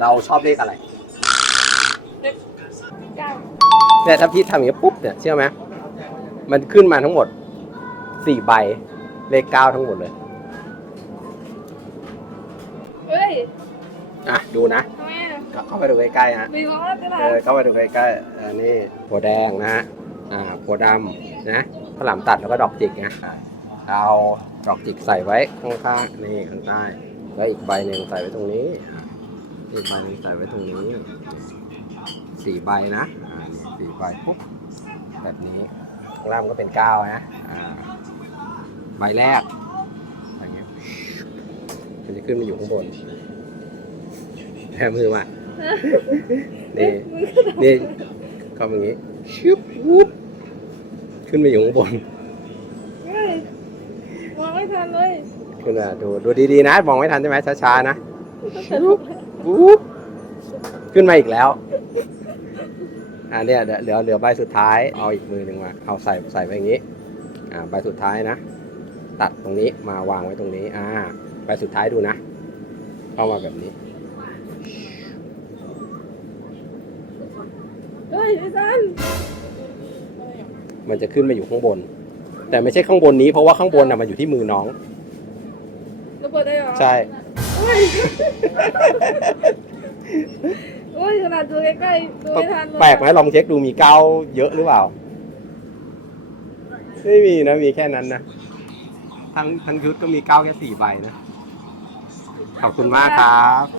เราชอบเลขอะไรเก้าเนี่ยถ้าพี่ทำอย่างนี้ปุ๊บเนี่ยเชื่อไหมมันขึ้นมาทั้งหมดสี่ใบเลขเก้าทั้งหมดเลย เฮ้ยอะดูนะ ทำไมอะเข้าไปดูใกล้ๆฮะมีของรับตลาเอดอเข้าไปดูใกล้ๆอันนี้ถั่วแดงนะฮะ อ่าถั่วดำนะข้าวหลามตัดแล้วก็ดอกจิกนะอะเอาดอกจิกใส่ไว้ข้างๆนี่ข้างใต้ แล้วอีกใบหนึ่งใส่ไว้ตรงนี้ อะอีกใบหนึงใส่ไว้ตรงนี้สี่ใบนะอ่านี่สี่ใบปุ๊บแบบนี้ข้างล่างก็เป็นเก้านะอ่าใบแรกอย่างเงี้ยมันจะขึ้นมาอยู่ข้างบนแค่มือมานี่นี่เข้ามาอย่างนี้ชึบวุบขึ้นไปอยู่ข้างบนเฮ้ยมองไม่ทันเลยคุณอะดูดูดีๆนะมองไม่ทันใช่ไหมช้าๆนะ ชึบวุบขึ้นมาอีกแล้วอ่าเนี่ยเดี๋ยวเหลือเหลือใบสุดท้ายเอาอีกมือหนึ่งมาเอาใส่ใส่ไว้อย่างนี้อ่าใบสุดท้ายนะ ตัดตรงนี้มาวางไว้ตรงนี้ อ่าใบสุดท้ายดูนะ เข้ามาแบบนี้เฮ้ยพี่ซันมันจะขึ้นมาอยู่ข้างบน แต่ไม่ใช่ข้างบนนี้เพราะว่าข้างบนน่ะมันอยู่ที่มือน้องระเบิดได้เหรอใช่เฮ้ย โอ้ยขนาดดูใกล้ๆดูไม่ทันเลยแปลกไหมลองเช็คดูมีเก้าเยอะหรือเปล่า ไม่มีนะมีแค่นั้นนะทั้งทั้งชุดก็มีเก้าแค่สี่ใบนะ ขอบคุณมากครับ